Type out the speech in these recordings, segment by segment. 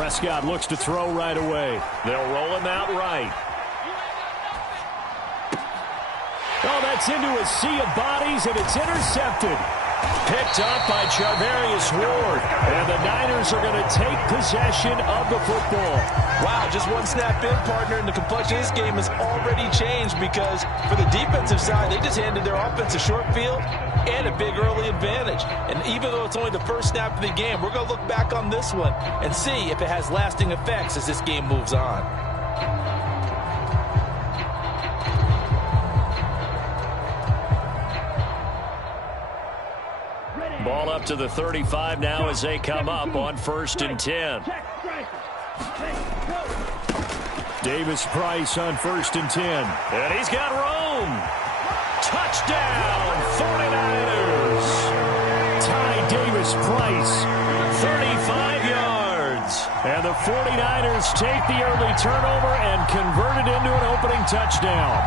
Prescott looks to throw right away. They'll roll him out right. Oh, that's into a sea of bodies, and it's intercepted. Picked up by Charvarius Ward. And the Niners are going to take possession of the football. Wow, just one snap in, partner, and the complexion of this game has already changed because for the defensive side, they just handed their offense a short field and a big early advantage. And even though it's only the first snap of the game, we're going to look back on this one and see if it has lasting effects as this game moves on. Ball up to the 35 now as they come up on 1st and 10. Davis Price on 1st and 10. And he's got room. Touchdown, 49ers. Ty Davis Price, 35 yards. And the 49ers take the early turnover and convert it into an opening touchdown.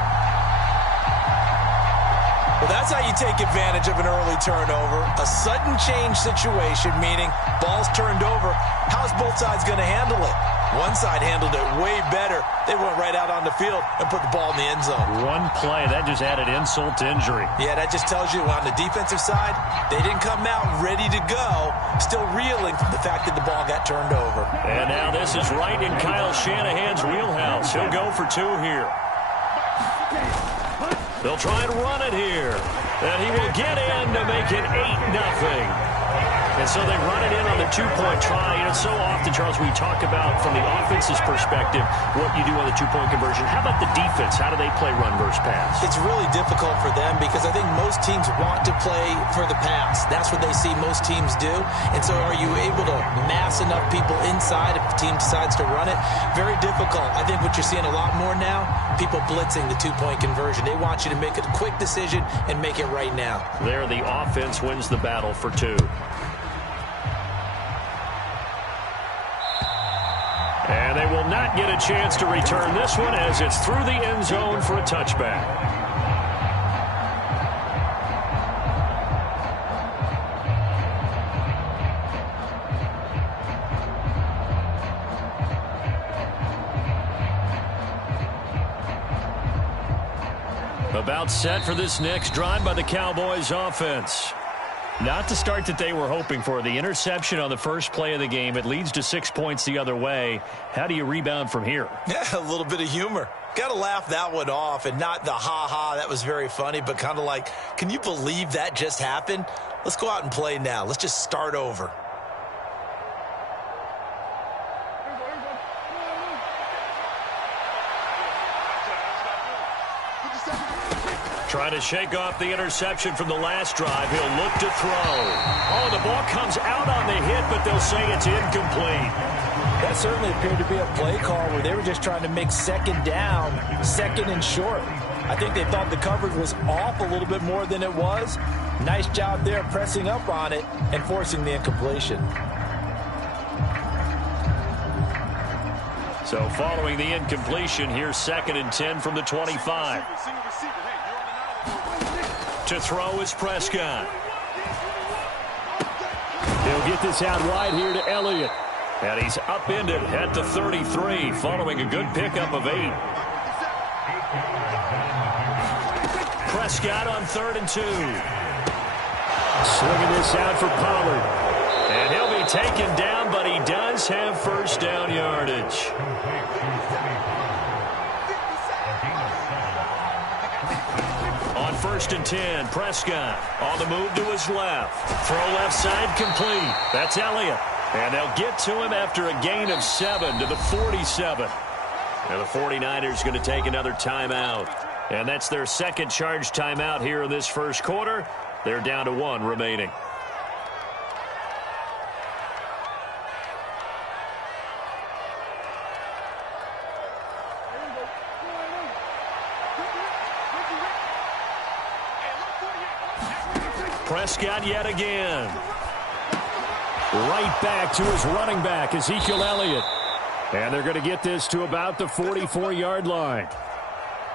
Well, that's how you take advantage of an early turnover. A sudden change situation, meaning ball's turned over. How's both sides going to handle it? One side handled it way better. They went right out on the field and put the ball in the end zone. One play, that just added insult to injury. Yeah, that just tells you on the defensive side, they didn't come out ready to go, still reeling from the fact that the ball got turned over. And now this is right in Kyle Shanahan's wheelhouse. He'll go for 2 here. They'll try and run it here. And he will get in to make it 8-0. And so they run it in on the 2-point try. You know, so often, Charles, we talk about from the offense's perspective what you do on the 2-point conversion. How about the defense? How do they play run versus pass? It's really difficult for them because I think most teams want to play for the pass. That's what they see most teams do. And so are you able to mass enough people inside if the team decides to run it? Very difficult. I think what you're seeing a lot more now, people blitzing the 2-point conversion. They want you to make a quick decision and make it right now. There, the offense wins the battle for 2. And they will not get a chance to return this one as it's through the end zone for a touchback. About set for this next drive by the Cowboys offense. Not the start that they were hoping for. The interception on the first play of the game. It leads to 6 points the other way. How do you rebound from here? Yeah, a little bit of humor. Got to laugh that one off and not the ha-ha. That was very funny, but kind of like, can you believe that just happened? Let's go out and play now. Let's just start over. Trying to shake off the interception from the last drive. He'll look to throw. Oh, the ball comes out on the hit, but they'll say it's incomplete. That certainly appeared to be a play call where they were just trying to make second down, second and short. I think they thought the coverage was off a little bit more than it was. Nice job there pressing up on it and forcing the incompletion. So following the incompletion, here's 2nd and 10 from the 25. To throw is Prescott. He'll get this out wide here to Elliott. And he's upended at the 33 following a good pickup of 8. Prescott on 3rd and 2. Swinging this out for Pollard. And he'll be taken down, but he does have first down yardage. On 1st and 10, Prescott on the move to his left. Throw left side complete. That's Elliott. And they'll get to him after a gain of 7 to the 47. And the 49ers going to take another timeout. And that's their second charge timeout here in this first quarter. They're down to 1 remaining. Prescott yet again. Right back to his running back, Ezekiel Elliott. And they're going to get this to about the 44-yard line.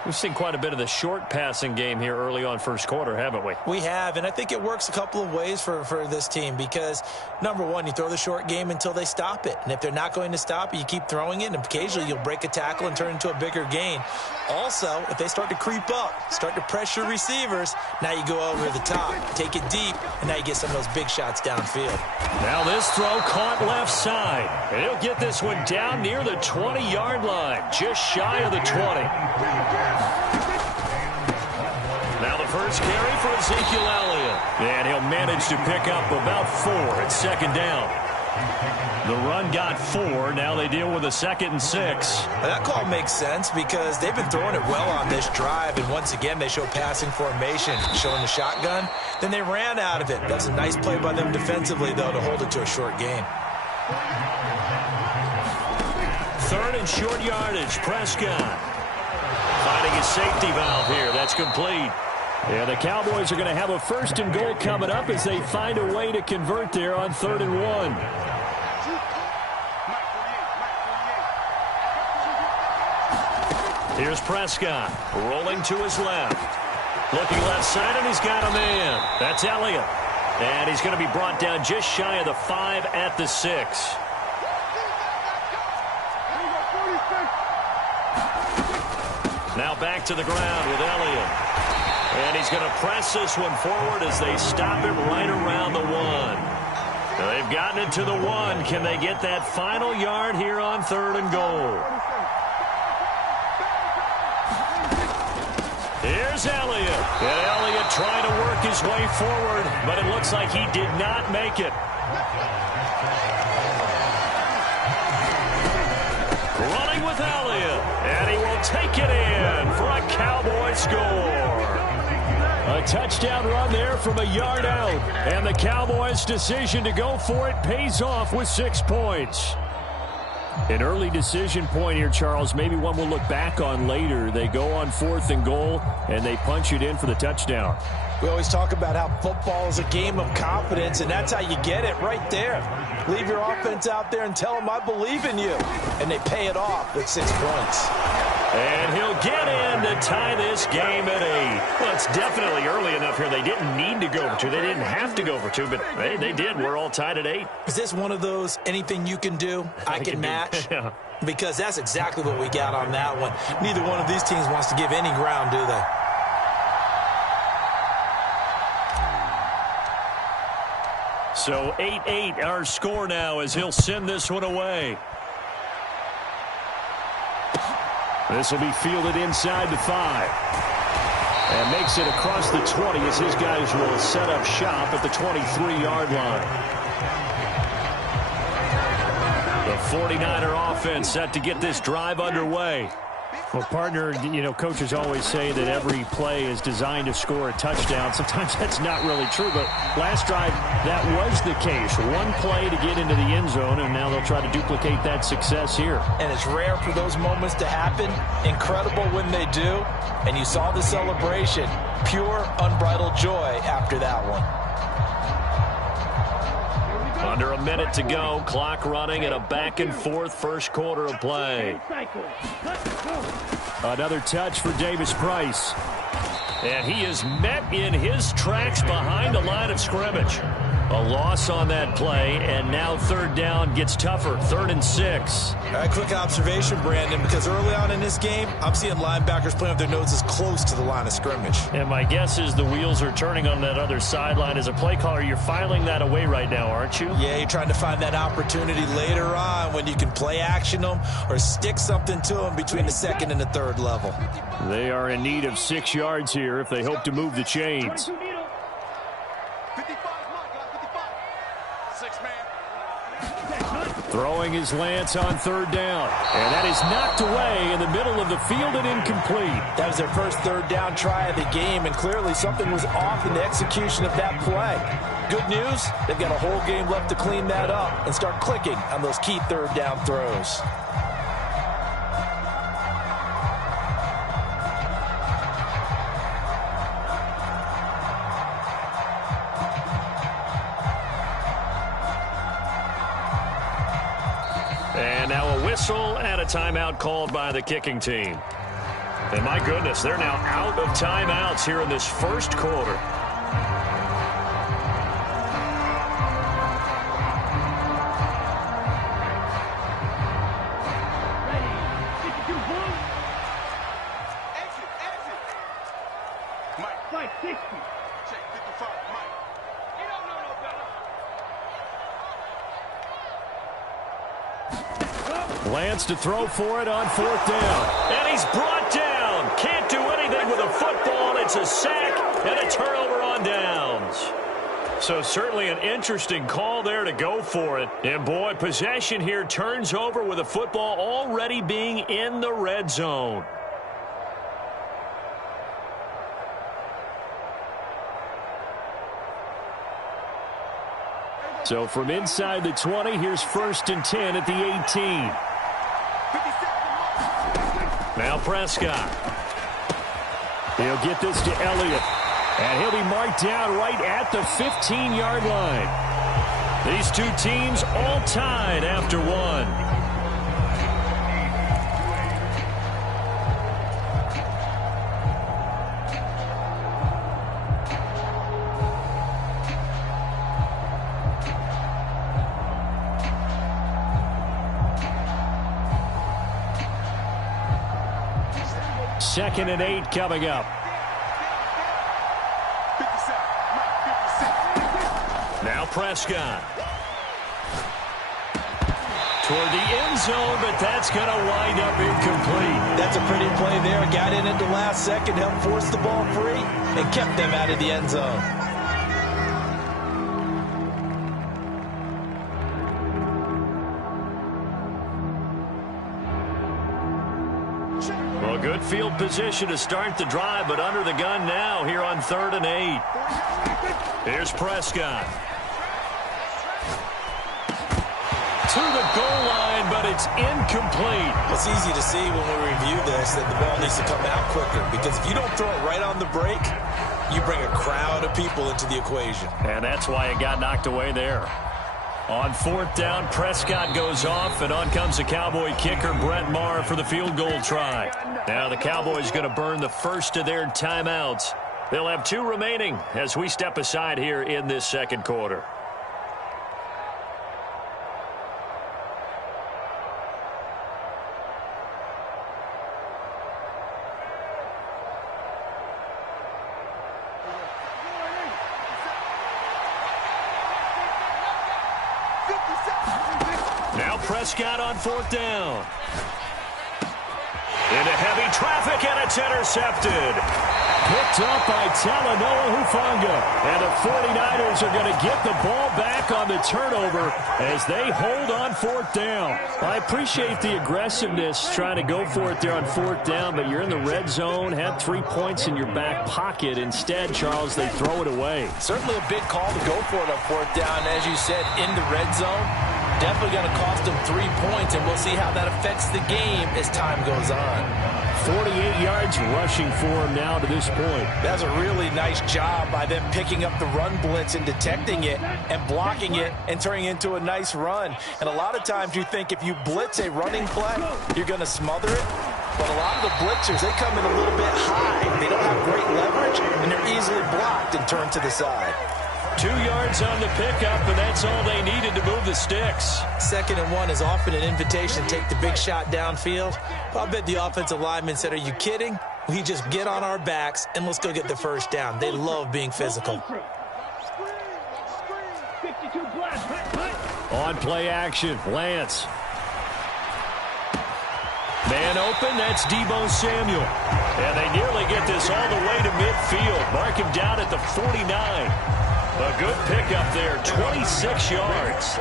We've seen quite a bit of the short passing game here early on first quarter, haven't we? We have, and I think it works a couple of ways for this team because, number one, you throw the short game until they stop it. And if they're not going to stop it, you keep throwing it, and occasionally you'll break a tackle and turn it into a bigger gain. Also, if they start to creep up, start to pressure receivers, now you go over the top, take it deep, and now you get some of those big shots downfield. Now this throw caught left side. And he'll get this one down near the 20-yard line, just shy of the 20. Now the first carry for Ezekiel Elliott. And he'll manage to pick up about 4 at second down. The run got 4. Now they deal with a 2nd and 6. That call makes sense because they've been throwing it well on this drive. And once again, they show passing formation, showing the shotgun. Then they ran out of it. That's a nice play by them defensively, though, to hold it to a short gain. 3rd and short yardage. Prescott finding his safety valve here. That's complete. Yeah, the Cowboys are going to have a 1st and goal coming up as they find a way to convert there on 3rd and 1. Here's Prescott rolling to his left. Looking left side, and he's got a man. That's Elliott. And he's going to be brought down just shy of the 5 at the 6. Now back to the ground with Elliott. And he's going to press this one forward as they stop it right around the 1. Now they've gotten it to the 1. Can they get that final yard here on 3rd and goal? Here's Elliott. And Elliott trying to work his way forward, but it looks like he did not make it. Running with Elliott. And he will take it in for a Cowboy score. A touchdown run there from a yard out. And the Cowboys' decision to go for it pays off with 6 points. An early decision point here, Charles. Maybe one we'll look back on later. They go on 4th and goal, and they punch it in for the touchdown. We always talk about how football is a game of confidence, and that's how you get it right there. Leave your offense out there and tell them, I believe in you. And they pay it off with 6 points. And he'll get in to tie this game at 8. Well, it's definitely early enough here. They didn't need to go for 2. They didn't have to go for 2, but they did. We're all tied at 8. Is this one of those anything you can do, I can match? Yeah. Because that's exactly what we got on that one. Neither one of these teams wants to give any ground, do they? So 8-8 our score now as he'll send this one away. This will be fielded inside the 5. And makes it across the 20 as his guys will set up shop at the 23-yard line. The 49er offense set to get this drive underway. Well, partner, you know, coaches always say that every play is designed to score a touchdown. Sometimes that's not really true, but last drive, that was the case. One play to get into the end zone, and now they'll try to duplicate that success here. And it's rare for those moments to happen. Incredible when they do. And you saw the celebration. Pure, unbridled joy after that one. Under a minute to go, clock running, and a back-and-forth first quarter of play. Another touch for Davis Price. And he is met in his tracks behind the line of scrimmage. A loss on that play, and now 3rd down gets tougher. 3rd and 6. All right, quick observation, Brandon, because early on in this game, I'm seeing linebackers playing with their noses close to the line of scrimmage. And my guess is the wheels are turning on that other sideline. As a play caller, you're filing that away right now, aren't you? Yeah, you're trying to find that opportunity later on when you can play action them or stick something to them between the 2nd and the 3rd level. They are in need of 6 yards here if they hope to move the chains. Throwing his Lance on 3rd down. And that is knocked away in the middle of the field and incomplete. That was their first 3rd down try of the game, and clearly something was off in the execution of that play. Good news, they've got a whole game left to clean that up and start clicking on those key 3rd down throws. And now a whistle and a timeout called by the kicking team. And my goodness, they're now out of timeouts here in this first quarter. Lance to throw for it on fourth down. And he's brought down. Can't do anything with a football. It's a sack and a turnover on downs. So certainly an interesting call there to go for it. And boy, possession here turns over with a football already being in the red zone. So from inside the 20, here's 1st and 10 at the 18. Now Prescott. He'll get this to Elliott. And he'll be marked down right at the 15-yard line. These two teams all tied after one. Second and 8 coming up. Now Prescott. Toward the end zone, but that's going to wind up incomplete. That's a pretty play there. Got in at the last second, helped force the ball free, and kept them out of the end zone. Well, good field position to start the drive, but under the gun now here on 3rd and 8. Here's Prescott. To the goal line, but it's incomplete. It's easy to see when we review this that the ball needs to come out quicker, because if you don't throw it right on the break, you bring a crowd of people into the equation. And that's why it got knocked away there. On 4th down, Prescott goes off, and on comes the Cowboy kicker, Brett Maher, for the field goal try. Now the Cowboys going to burn the first of their timeouts. They'll have 2 remaining as we step aside here in this second quarter. Now Prescott on 4th down. Into heavy traffic, and it's intercepted. Picked up by Talanoa Hufanga. And the 49ers are going to get the ball back on the turnover as they hold on 4th down. I appreciate the aggressiveness trying to go for it there on 4th down, but you're in the red zone, had 3 points in your back pocket. Instead, Charles, they throw it away. Certainly a big call to go for it on 4th down. As you said, in the red zone. Definitely going to cost them 3 points, and we'll see how that affects the game as time goes on. 48 yards rushing for him now to this point. That's a really nice job by them picking up the run blitz and detecting it and blocking it and turning it into a nice run. And a lot of times you think if you blitz a running play, you're going to smother it. But a lot of the blitzers, they come in a little bit high. They don't have great leverage, and they're easily blocked and turned to the side. 2 yards on the pickup, and that's all they needed to move the sticks. 2nd and 1 is often an invitation to take the big shot downfield. But I bet the offensive lineman said, are you kidding? We just get on our backs, and let's go get the first down. They love being physical. On play action, Lance. Man open, that's Deebo Samuel. And they nearly get this all the way to midfield. Mark him down at the 49. A good pickup there, 26 yards.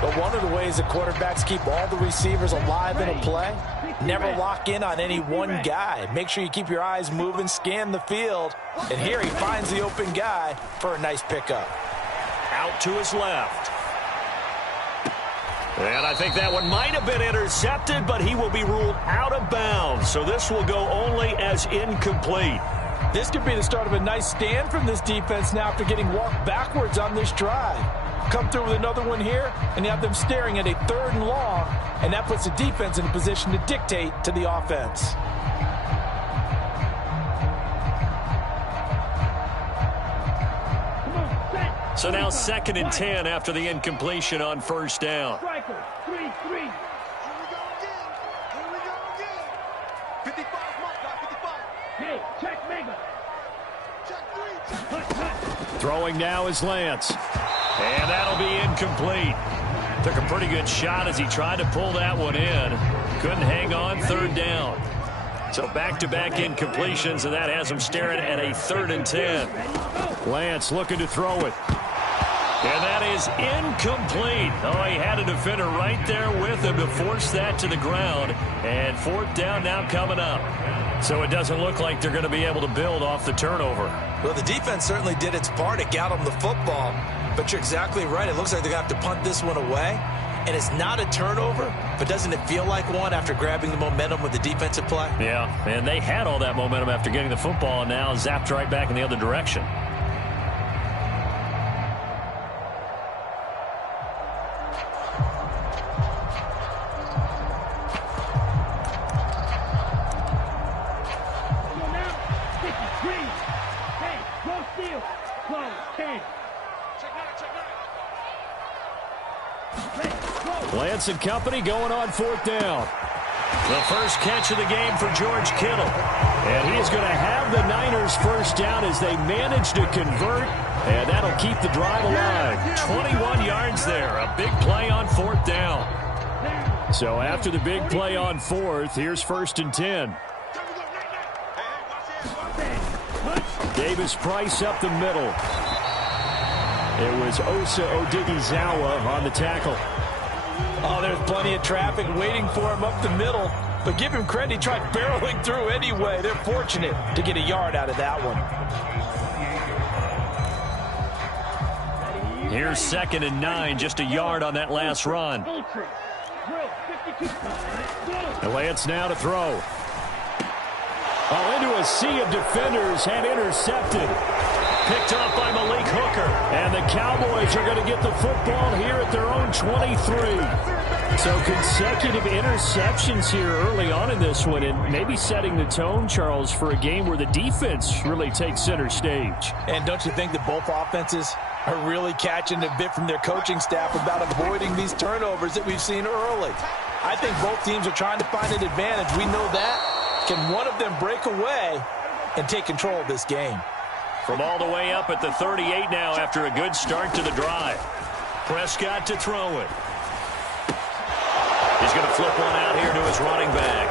But one of the ways the quarterbacks keep all the receivers alive in a play, never lock in on any one guy. Make sure you keep your eyes moving, scan the field. And here he finds the open guy for a nice pickup. Out to his left. And I think that one might have been intercepted, but he will be ruled out of bounds. So this will go only as incomplete. This could be the start of a nice stand from this defense now after getting walked backwards on this drive. Come through with another one here, and you have them staring at a 3rd and long, and that puts the defense in a position to dictate to the offense. So now 2nd and 10 after the incompletion on first down. Striker, 3-3. Here we go again. 55, mark, 55. Hey, check Mega. Check 3. Throwing now is Lance. And that'll be incomplete. Took a pretty good shot as he tried to pull that one in. Couldn't hang on, 3rd down. So back-to-back incompletions, and that has him staring at a 3rd and 10. Lance looking to throw it. And that is incomplete. Oh, he had a defender right there with him to force that to the ground. And 4th down now coming up. So it doesn't look like they're going to be able to build off the turnover. Well, the defense certainly did its part. It got them the football. But you're exactly right. It looks like they're going to have to punt this one away. And it's not a turnover, but doesn't it feel like one after grabbing the momentum with the defensive play? Yeah, and they had all that momentum after getting the football and now zapped right back in the other direction. Lance and company going on 4th down. The first catch of the game for George Kittle. And he is going to have the Niners first down as they manage to convert. And that'll keep the drive alive. 21 yards there. A big play on 4th down. So after the big play on 4th, here's 1st and 10. Davis Price up the middle. It was Osa Odighizuwa on the tackle. Oh, there's plenty of traffic waiting for him up the middle. But give him credit, he tried barreling through anyway. They're fortunate to get a yard out of that one. Here's 2nd and 9, just a yard on that last run. And Lance now to throw. Oh, into a sea of defenders and intercepted. Picked off by Malik Hooker. And the Cowboys are going to get the football here at their own 23. So consecutive interceptions here early on in this one, and maybe setting the tone, Charles, for a game where the defense really takes center stage. And don't you think that both offenses are really catching a bit from their coaching staff about avoiding these turnovers that we've seen early? I think both teams are trying to find an advantage. We know that. Can one of them break away and take control of this game? From all the way up at the 38 now after a good start to the drive. Prescott to throw it. He's going to flip one out here to his running back.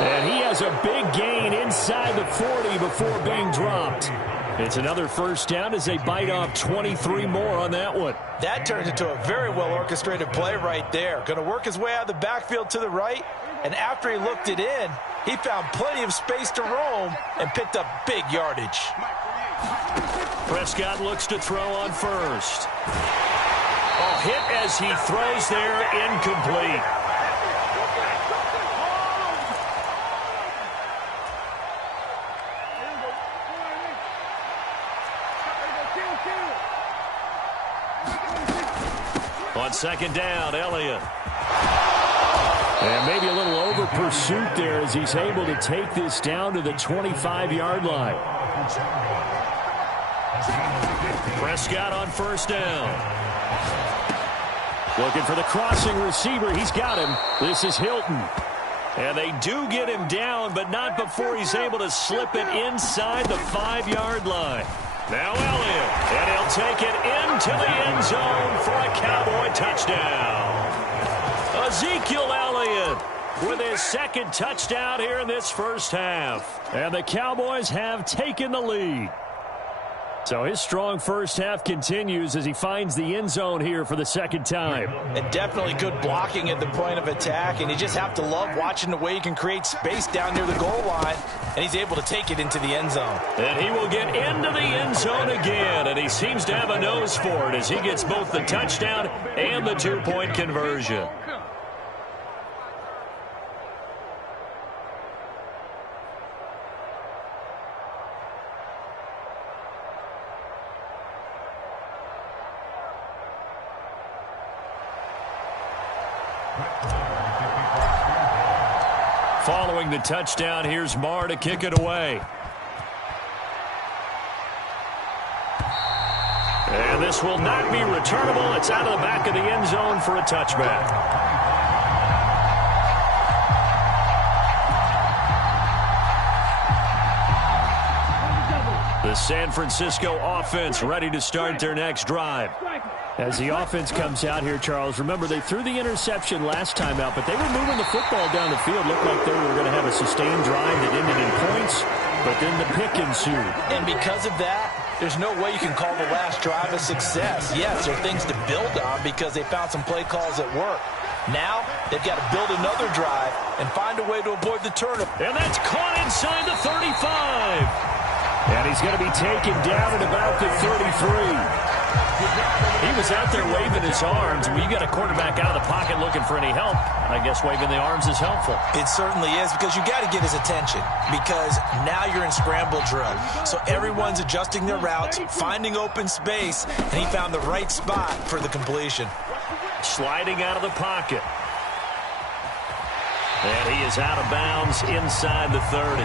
And he has a big gain inside the 40 before being dropped. It's another first down as they bite off 23 more on that one. That turns into a very well-orchestrated play right there. Going to work his way out of the backfield to the right. And after he looked it in, he found plenty of space to roam and picked up big yardage. Prescott looks to throw on first. Oh, hit as he throws there, incomplete. On 2nd down, Elliott. And maybe a little over pursuit there as he's able to take this down to the 25-yard line. Prescott on first down. Looking for the crossing receiver. He's got him. This is Hilton. And they do get him down, but not before he's able to slip it inside the 5-yard line. Now Elliott, and he'll take it into the end zone for a Cowboy touchdown. Ezekiel Elliott with his 2nd touchdown here in this first half. And the Cowboys have taken the lead. So his strong first half continues as he finds the end zone here for the 2nd time. And definitely good blocking at the point of attack, and you just have to love watching the way he can create space down near the goal line, and he's able to take it into the end zone. And he will get into the end zone again, and he seems to have a nose for it as he gets both the touchdown and the 2-point conversion. Following the touchdown, here's Marr to kick it away. And this will not be returnable. It's out of the back of the end zone for a touchback. The San Francisco offense ready to start their next drive. As the offense comes out here, Charles, remember they threw the interception last time out, but they were moving the football down the field. Looked like they were going to have a sustained drive that ended in points, but then the pick ensued. And because of that, there's no way you can call the last drive a success. Yes, there are things to build on because they found some play calls that work. Now, they've got to build another drive and find a way to avoid the turnover. And that's caught inside the 35. And he's going to be taken down at about the 33. He was out there waving his arms. When you got a quarterback out of the pocket looking for any help, I guess waving the arms is helpful. It certainly is, because you got to get his attention, because now you're in scramble drill. So everyone's adjusting their routes, finding open space, and he found the right spot for the completion. Sliding out of the pocket. And he is out of bounds inside the 30.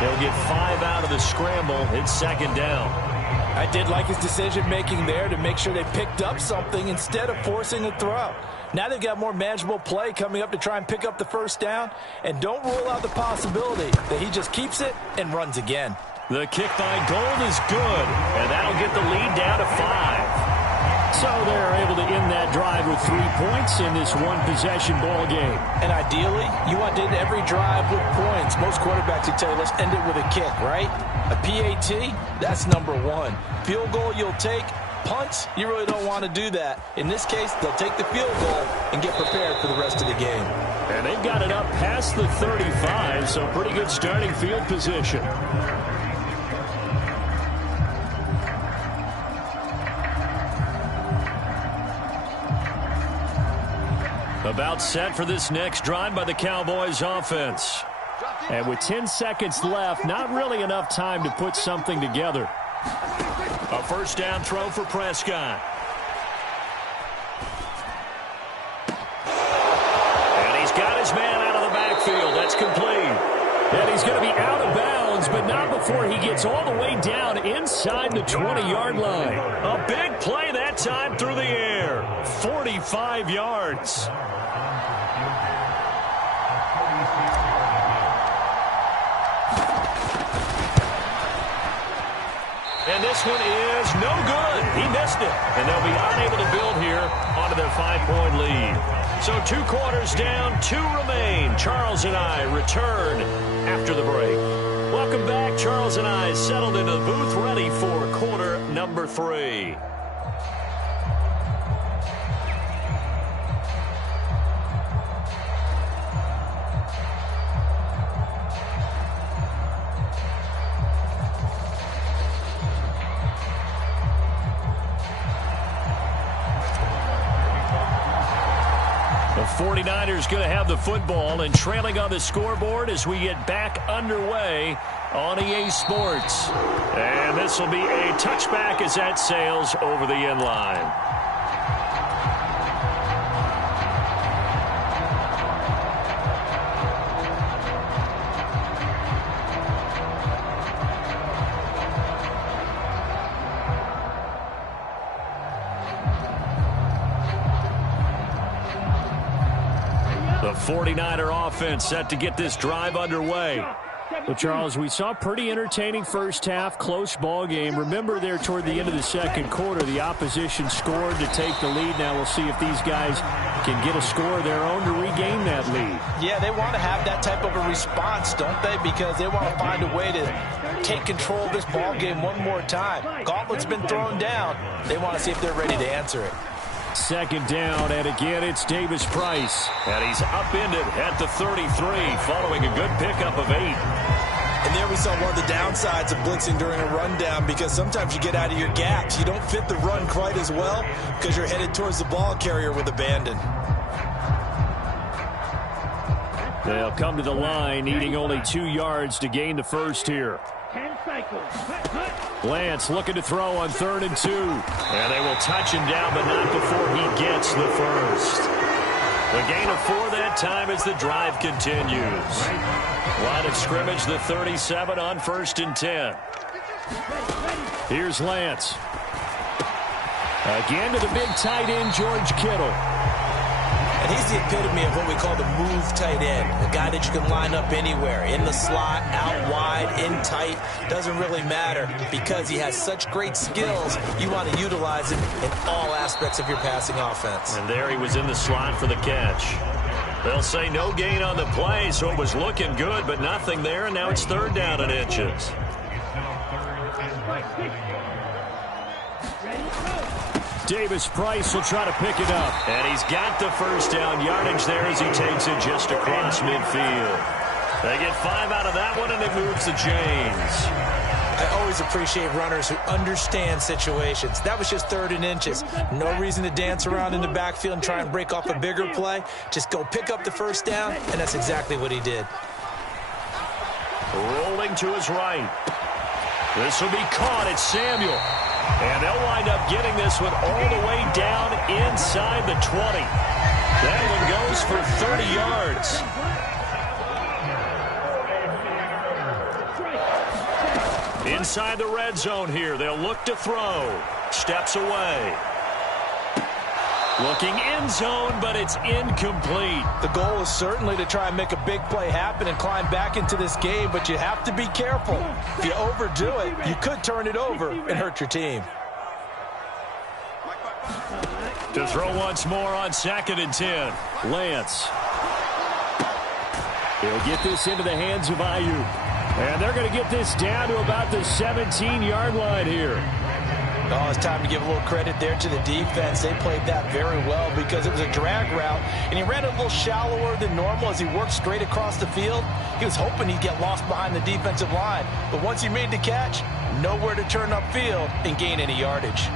He'll get 5 out of the scramble. It's second down. I did like his decision-making there to make sure they picked up something instead of forcing a throw. Now they've got more manageable play coming up to try and pick up the first down, and don't rule out the possibility that he just keeps it and runs again. The kick by Gold is good, and that'll get the lead down to 5. So they're able to end that drive with 3 points in this one-possession ball game. And ideally, you want to end every drive with points. Most quarterbacks would tell you, let's end it with a kick, right? A PAT, that's number 1. Field goal you'll take. Punts, you really don't want to do that. In this case, they'll take the field goal and get prepared for the rest of the game. And they've got it up past the 35, so pretty good starting field position. About set for this next drive by the Cowboys offense. And with 10 seconds left, not really enough time to put something together. A first down throw for Prescott. And he's got his man out of the backfield. That's complete. And he's going to be out of bounds, but not before he gets all the way down inside the 20-yard line. A big play that time through the air. 45 yards. And this one is no good. He missed it. And they'll be unable to build here onto their 5-point lead. So 2 quarters down, 2 remain. Charles and I return after the break. Welcome back. Charles and I settled into the booth, ready for quarter number 3. The 49ers going to have the football and trailing on the scoreboard as we get back underway on EA Sports. And this will be a touchback as that sails over the end line. The 49er offense set to get this drive underway. Well, Charles, we saw pretty entertaining first half, close ball game. Remember there toward the end of the second quarter, the opposition scored to take the lead. Now we'll see if these guys can get a score of their own to regain that lead. Yeah, they want to have that type of a response, don't they? Because they want to find a way to take control of this ball game one more time. Gauntlet's been thrown down. They want to see if they're ready to answer it. Second down, and again it's Davis Price. And he's upended at the 33 following a good pickup of 8. And there we saw one of the downsides of blitzing during a rundown, because sometimes you get out of your gaps. You don't fit the run quite as well because you're headed towards the ball carrier with abandon. They'll come to the line, needing only 2 yards to gain the first here. 10 cycles. Lance looking to throw on 3rd and 2. And they will touch him down, but not before he gets the first. The gain of 4 that time as the drive continues. Line of scrimmage, the 37 on 1st and 10. Here's Lance. Again to the big tight end, George Kittle. And he's the epitome of what we call the move tight end, a guy that you can line up anywhere, in the slot, out wide, in tight, doesn't really matter because he has such great skills. You want to utilize him in all aspects of your passing offense. And there he was in the slot for the catch. They'll say no gain on the play, so it was looking good, but nothing there, and now it's 3rd down and inches. Davis Price will try to pick it up. And he's got the 1st down yardage there as he takes it just across midfield. They get 5 out of that one, and it moves the chains. I always appreciate runners who understand situations. That was just 3rd and inches. No reason to dance around in the backfield and try and break off a bigger play. Just go pick up the 1st down, and that's exactly what he did. Rolling to his right. This will be caught. It's Samuel. And they'll wind up getting this one all the way down inside the 20. That one goes for 30 yards. Inside the red zone here. They'll look to throw. Steps away. Looking end zone, but it's incomplete. The goal is certainly to try and make a big play happen and climb back into this game, but you have to be careful. If you overdo it, you could turn it over and hurt your team. To throw once more on 2nd and 10. Lance. He'll get this into the hands of Ayuk. And they're going to get this down to about the 17-yard line here. Oh, it's time to give a little credit there to the defense. They played that very well because it was a drag route, and he ran a little shallower than normal as he worked straight across the field. He was hoping he'd get lost behind the defensive line, but once he made the catch, nowhere to turn upfield and gain any yardage.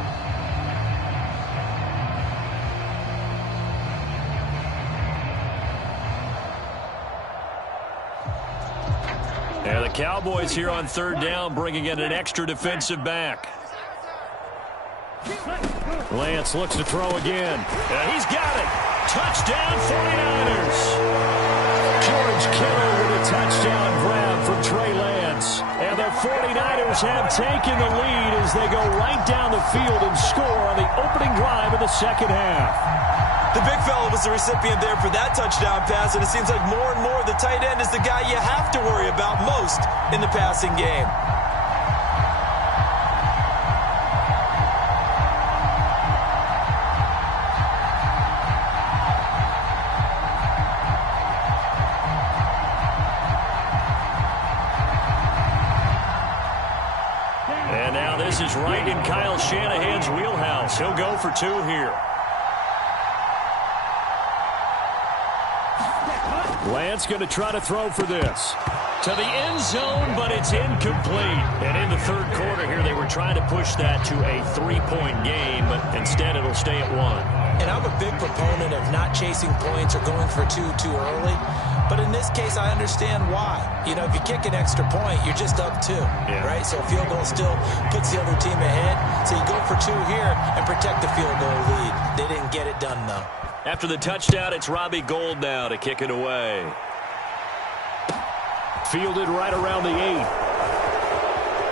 And the Cowboys here on 3rd down, bringing in an extra defensive back. Lance looks to throw again. And he's got it. Touchdown 49ers. George Kittle with a touchdown grab from Trey Lance. And the 49ers have taken the lead as they go right down the field and score on the opening drive of the 2nd half. The big fella was the recipient there for that touchdown pass, and it seems like more and more the tight end is the guy you have to worry about most in the passing game. And now this is right in Kyle Shanahan's wheelhouse. He'll go for 2 here. Lance going to try to throw for this. To the end zone, but it's incomplete. And in the 3rd quarter here, they were trying to push that to a 3-point game, but instead it'll stay at 1. And I'm a big proponent of not chasing points or going for 2 too early. But in this case, I understand why. You know, if you kick an extra point, you're just up 2, right? So a field goal still puts the other team ahead. So you go for 2 here and protect the field goal lead. They didn't get it done, though. After the touchdown, it's Robbie Gould now to kick it away. Fielded right around the 8.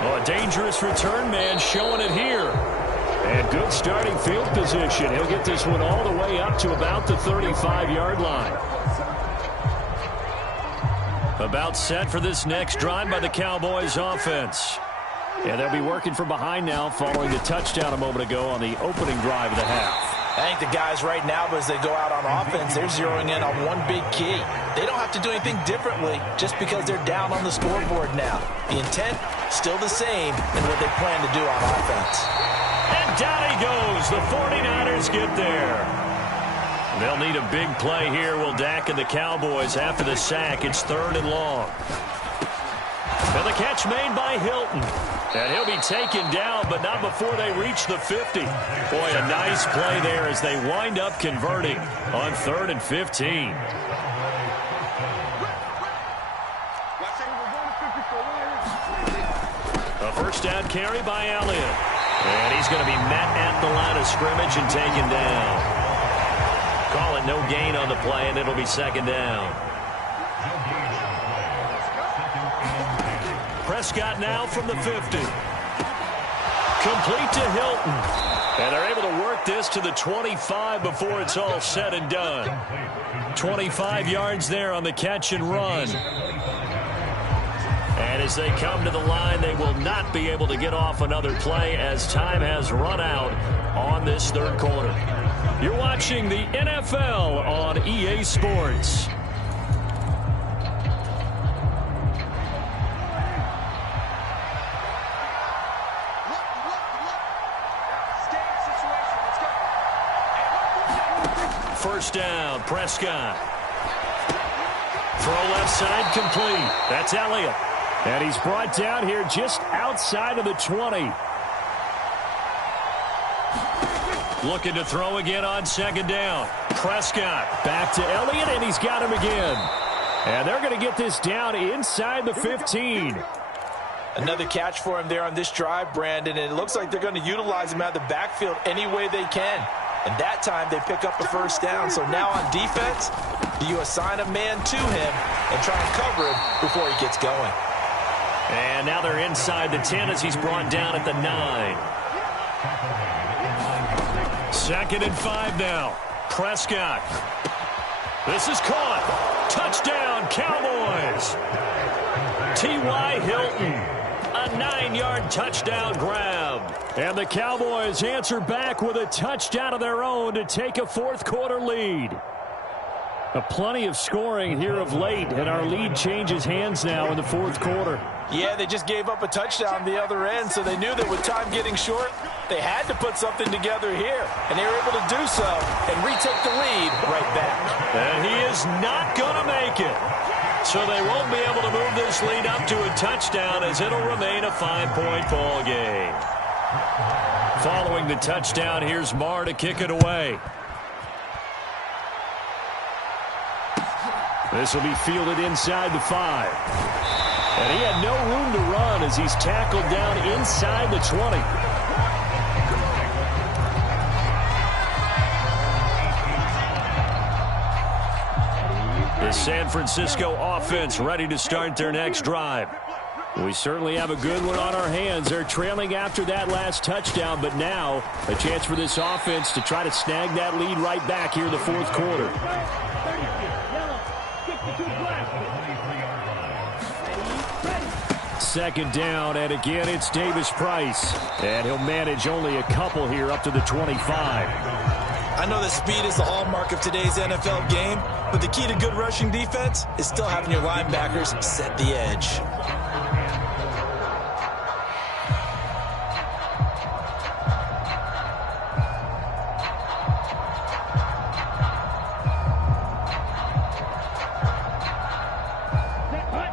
Oh, a dangerous return man showing it here. And good starting field position. He'll get this one all the way up to about the 35-yard line. About set for this next drive by the Cowboys offense. And they'll be working from behind now following the touchdown a moment ago on the opening drive of the half. I think the guys right now, as they go out on offense, they're zeroing in on one big key. They don't have to do anything differently just because they're down on the scoreboard now. The intent, still the same in what they plan to do on offense. And down he goes. The 49ers get there. They'll need a big play here, will Dak and the Cowboys after the sack. It's 3rd and long. And the catch made by Hilton. And he'll be taken down, but not before they reach the 50. Boy, a nice play there as they wind up converting on 3rd and 15. A 1st down carry by Elliott. And he's going to be met at the line of scrimmage and taken down. Call it no gain on the play, and it'll be 2nd down. Prescott now from the 50. Complete to Hilton. And they're able to work this to the 25 before it's all said and done. 25 yards there on the catch and run. And as they come to the line, they will not be able to get off another play as time has run out on this third quarter. You're watching the NFL on EA Sports. First down, Prescott. Throw left side complete. That's Elliott. And he's brought down here just outside of the 20. Looking to throw again on second down. Prescott back to Elliott, and he's got him again. And they're going to get this down inside the 15. Another catch for him there on this drive, Brandon, and it looks like they're going to utilize him out of the backfield any way they can. And that time they pick up a first down. So now on defense, you assign a man to him and try and cover him before he gets going. And now they're inside the 10 as he's brought down at the 9. 2nd and 5 now. Prescott. This is caught. Touchdown, Cowboys. T.Y. Hilton. A 9-yard touchdown grab. And the Cowboys answer back with a touchdown of their own to take a fourth quarter lead. Plenty of scoring here of late, and our lead changes hands now in the fourth quarter. Yeah, they just gave up a touchdown the other end, so they knew that with time getting short, they had to put something together here. And they were able to do so and retake the lead right back. And he is not going to make it. So they won't be able to move this lead up to a touchdown as it'll remain a 5-point ball game. Following the touchdown, here's Marr to kick it away. This will be fielded inside the 5. And he had no room to run as he's tackled down inside the 20. The San Francisco offense ready to start their next drive. We certainly have a good one on our hands. They're trailing after that last touchdown, but now a chance for this offense to try to snag that lead right back here in the fourth quarter. Second down, and again it's Davis Price. And he'll manage only a couple here up to the 25. I know that speed is the hallmark of today's NFL game, but the key to good rushing defense is still having your linebackers set the edge.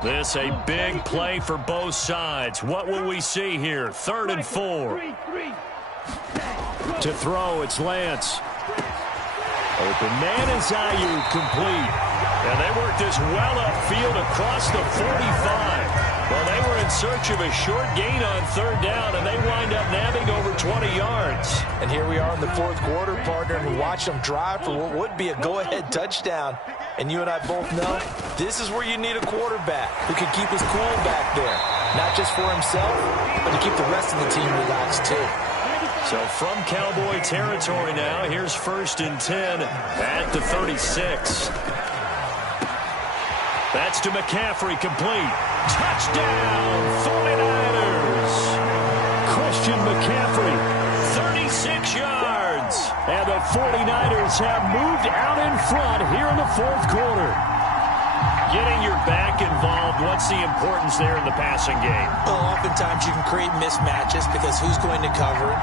This a big play for both sides. What will we see here? 3rd and 4. To throw, it's Lance. Open man is Ayuk, complete. And they worked this well upfield across the 45. Well, they were in search of a short gain on 3rd down, and they wind up nabbing over 20 yards. And here we are in the fourth quarter, partner, and watch them drive for what would be a go-ahead touchdown. And you and I both know this is where you need a quarterback who can keep his cool back there. Not just for himself, but to keep the rest of the team relaxed too. So from Cowboy territory now, here's 1st and 10 at the 36. That's to McCaffrey, complete. Touchdown, 49ers. Christian McCaffrey, 36 yards. And the 49ers have moved out in front here in the fourth quarter. Getting your back involved, what's the importance there in the passing game? Well, oftentimes you can create mismatches because who's going to cover it,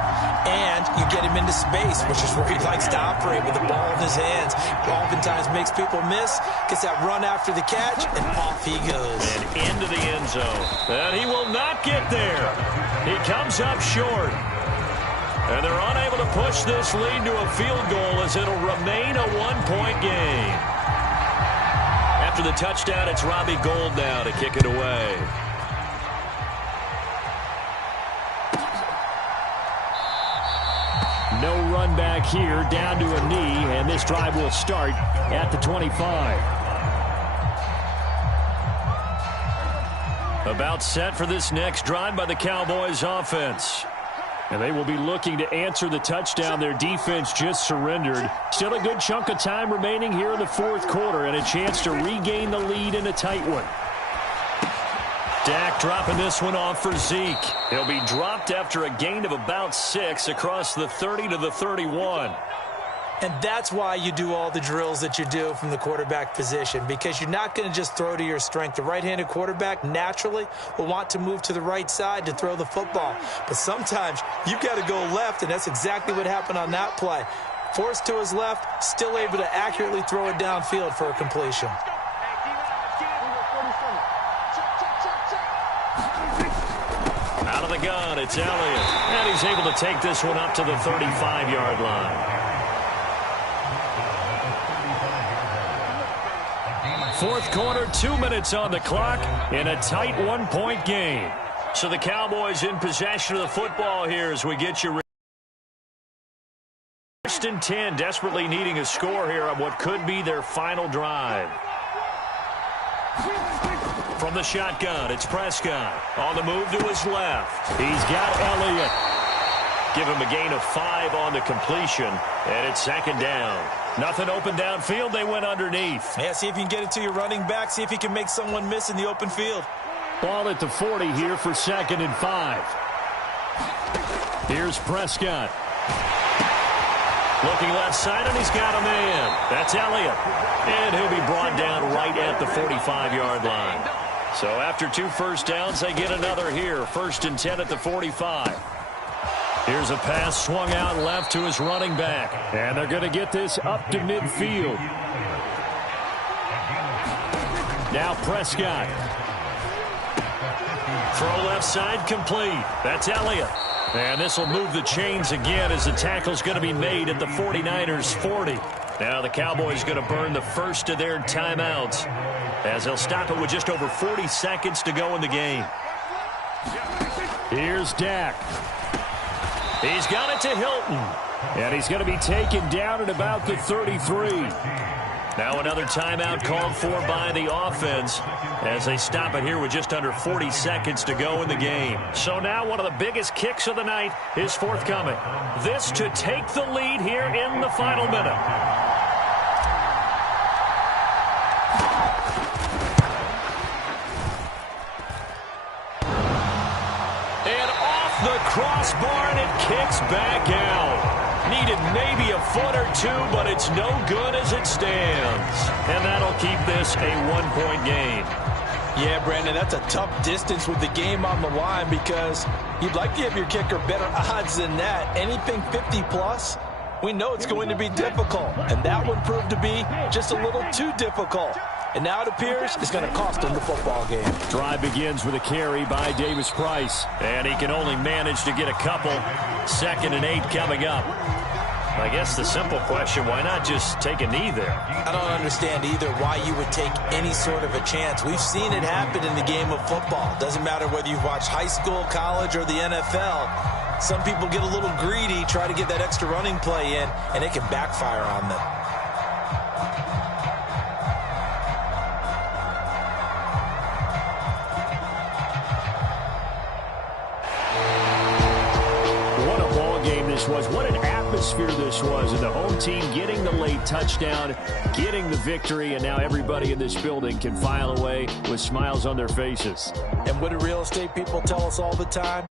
and you get him into space, which is where he likes to operate with the ball in his hands. Oftentimes makes people miss, gets that run after the catch, and off he goes. And into the end zone. And he will not get there. He comes up short. And they're unable to push this lead to a field goal as it'll remain a 1-point game. After the touchdown, it's Robbie Gould now to kick it away. No run back here, down to a knee, and this drive will start at the 25. About set for this next drive by the Cowboys offense. And they will be looking to answer the touchdown their defense just surrendered. Still a good chunk of time remaining here in the fourth quarter and a chance to regain the lead in a tight one. Dak dropping this one off for Zeke. He'll be dropped after a gain of about 6 across the 30 to the 31. And that's why you do all the drills that you do from the quarterback position, because you're not going to just throw to your strength. The right-handed quarterback naturally will want to move to the right side to throw the football. But sometimes you've got to go left, and that's exactly what happened on that play. Forced to his left, still able to accurately throw it downfield for a completion. Out of the gun, it's Elliott. And he's able to take this one up to the 35-yard line. Fourth quarter, 2 minutes on the clock in a tight one-point game. So the Cowboys in possession of the football here as we get you. First and 10, desperately needing a score here on what could be their final drive. From the shotgun, it's Prescott. On the move to his left. He's got Elliott. Give him a gain of 5 on the completion, and it's second down. Nothing open downfield. They went underneath. Yeah, see if you can get it to your running back. See if you can make someone miss in the open field. Ball at the 40 here for 2nd and 5. Here's Prescott. Looking left side, and he's got a man. That's Elliott. And he'll be brought down right at the 45-yard line. So after 2 first downs, they get another here. 1st and 10 at the 45. Here's a pass swung out left to his running back. And they're going to get this up to midfield. Now Prescott. Throw left side complete. That's Elliott. And this will move the chains again as the tackle's going to be made at the 49ers 40. Now the Cowboys going to burn the first of their timeouts as they'll stop it with just over 40 seconds to go in the game. Here's Dak. He's got it to Hilton. And he's going to be taken down at about the 33. Now another timeout called for by the offense as they stop it here with just under 40 seconds to go in the game. So now one of the biggest kicks of the night is forthcoming. This to take the lead here in the final minute. And off the crossbar, and it kicks back out. Needed maybe a foot or 2, but it's no good as it stands. And that'll keep this a one-point game. Yeah, Brandon, that's a tough distance with the game on the line because you'd like to give your kicker better odds than that. Anything 50-plus, we know it's going to be difficult. And that one proved to be just a little too difficult. And now it appears it's going to cost him the football game. Drive begins with a carry by Davis Price. And he can only manage to get a couple. 2nd and 8 coming up. I guess the simple question, why not just take a knee there? I don't understand either why you would take any sort of a chance. We've seen it happen in the game of football. Doesn't matter whether you've watched high school, college, or the NFL. Some people get a little greedy, try to get that extra running play in, and it can backfire on them. What an atmosphere this was, and the home team getting the late touchdown, getting the victory, and now everybody in this building can file away with smiles on their faces. And what do real estate people tell us all the time?